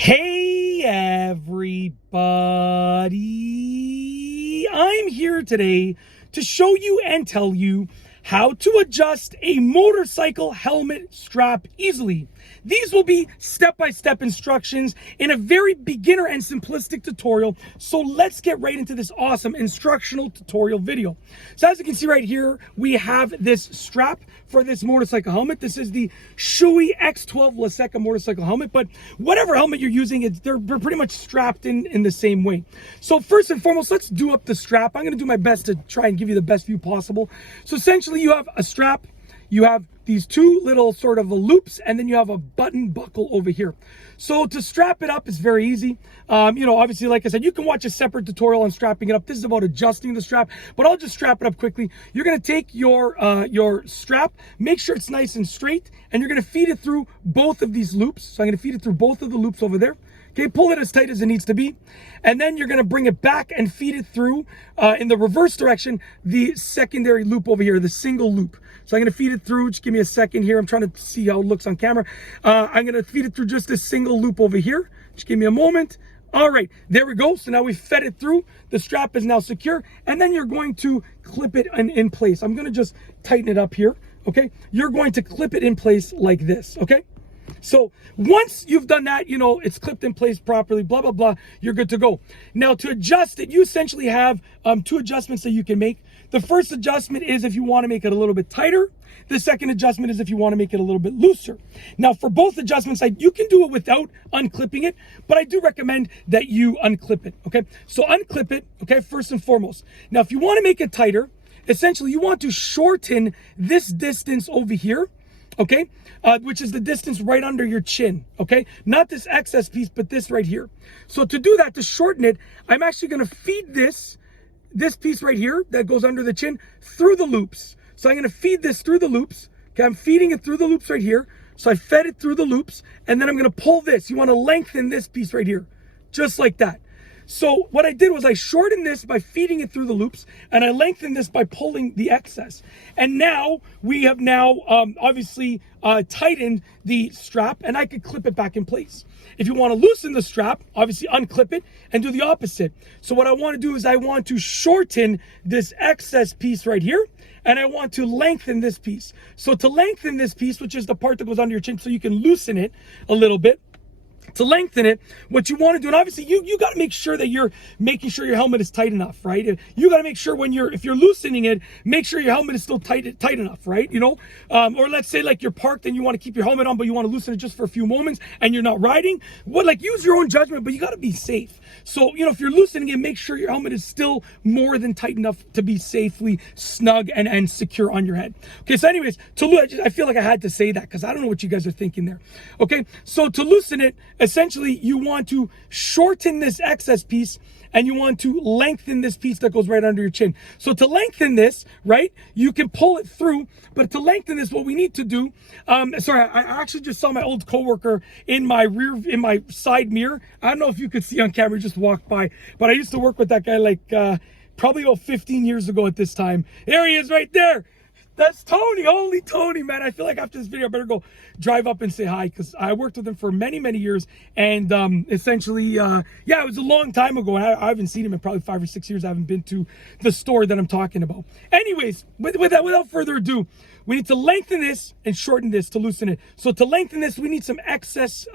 Hey everybody, I'm here today to show you and tell you how to adjust a motorcycle helmet strap easily. These will be step-by-step instructions in a very beginner and simplistic tutorial. So let's get right into this awesome instructional tutorial video. So as you can see right here, we have this strap for this motorcycle helmet. This is the Shoei X12 Laseca motorcycle helmet, but whatever helmet you're using, they're pretty much strapped in the same way. So first and foremost, let's do up the strap. I'm gonna do my best to try and give you the best view possible. So essentially you have a strap, you have these two little sort of loops, and then you have a button buckle over here. So to strap it up is very easy. Obviously, like I said, you can watch a separate tutorial on strapping it up. This is about adjusting the strap, but I'll just strap it up quickly. You're gonna take your strap, make sure it's nice and straight, and you're gonna feed it through both of these loops. So I'm gonna feed it through both of the loops over there. Okay, pull it as tight as it needs to be. And then you're gonna bring it back and feed it through, in the reverse direction, the secondary loop over here, the single loop. So I'm gonna feed it through, just give me a second here. I'm trying to see how it looks on camera. I'm gonna feed it through just this single loop over here. Just give me a moment. All right, there we go. So now we fed it through. The strap is now secure. And then you're going to clip it in place. I'm gonna just tighten it up here, okay? You're going to clip it in place like this, okay? So once you've done that, it's clipped in place properly, blah, blah, blah, you're good to go. Now to adjust it, you essentially have two adjustments that you can make. The first adjustment is if you want to make it a little bit tighter. The second adjustment is if you want to make it a little bit looser. Now for both adjustments, you can do it without unclipping it, but I do recommend that you unclip it, okay? So unclip it, okay, first and foremost. Now if you want to make it tighter, essentially you want to shorten this distance over here, okay, which is the distance right under your chin, okay? Not this excess piece, but this right here. So to do that, to shorten it, I'm actually gonna feed this piece right here that goes under the chin through the loops. So I'm gonna feed this through the loops, okay? I'm feeding it through the loops right here. So I fed it through the loops, and then I'm gonna pull this. You wanna lengthen this piece right here, just like that. So what I did was I shortened this by feeding it through the loops, and I lengthened this by pulling the excess. And now we have obviously tightened the strap, and I could clip it back in place. If you want to loosen the strap, obviously unclip it and do the opposite. So what I want to do is I want to shorten this excess piece right here, and I want to lengthen this piece. So to lengthen this piece, which is the part that goes under your chin, so you can loosen it a little bit, to lengthen it, what you want to do, and obviously you got to make sure that you're making sure your helmet is tight enough, right? You got to make sure if you're loosening it, make sure your helmet is still tight enough, right? Or let's say like you're parked and you want to keep your helmet on, but you want to loosen it just for a few moments and you're not riding. Use your own judgment, but you got to be safe. So, if you're loosening it, make sure your helmet is still more than tight enough to be safely snug and secure on your head. Okay, so anyways, I feel like I had to say that because I don't know what you guys are thinking there. Okay, so to loosen it, essentially, you want to shorten this excess piece and you want to lengthen this piece that goes right under your chin. So to lengthen this, right, you can pull it through, but to lengthen this, what we need to do, sorry, I actually just saw my old coworker in my side mirror. I don't know if you could see on camera, just walked by, but I used to work with that guy probably about 15 years ago at this time. There he is right there. That's Tony, holy Tony, man. I feel like after this video, I better go drive up and say hi because I worked with him for many, many years. And essentially, it was a long time ago. I haven't seen him in probably 5 or 6 years. I haven't been to the store that I'm talking about. Anyways, without further ado, we need to lengthen this and shorten this to loosen it. So to lengthen this, we need some excess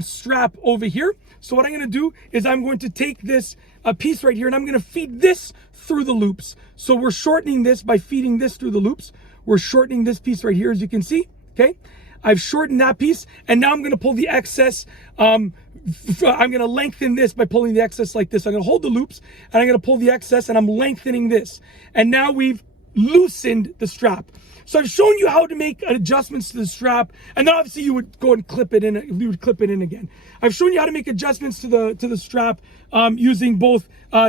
strap over here. So what I'm going to do is I'm going to take this piece right here and I'm going to feed this through the loops. So we're shortening this by feeding this through the loops. We're shortening this piece right here, as you can see, okay? I've shortened that piece, and now I'm going to pull the excess. I'm going to lengthen this by pulling the excess like this. I'm going to hold the loops, and I'm going to pull the excess, and I'm lengthening this. And now we've loosened the strap. So I've shown you how to make adjustments to the strap, and then obviously you would go and clip it in. You would clip it in again. I've shown you how to make adjustments to the strap using both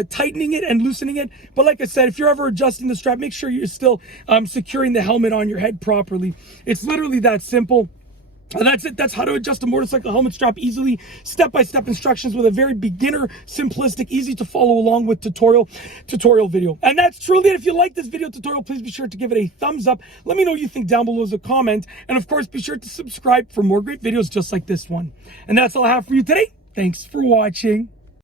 tightening it and loosening it. But like I said, if you're ever adjusting the strap, make sure you're still securing the helmet on your head properly. It's literally that simple. That's it. That's how to adjust a motorcycle helmet strap easily. Step-by-step instructions with a very beginner, simplistic, easy to follow along with tutorial video. And that's truly it. If you like this video tutorial, please be sure to give it a thumbs up. Let me know what you think down below as a comment. And of course, be sure to subscribe for more great videos just like this one. And that's all I have for you today. Thanks for watching.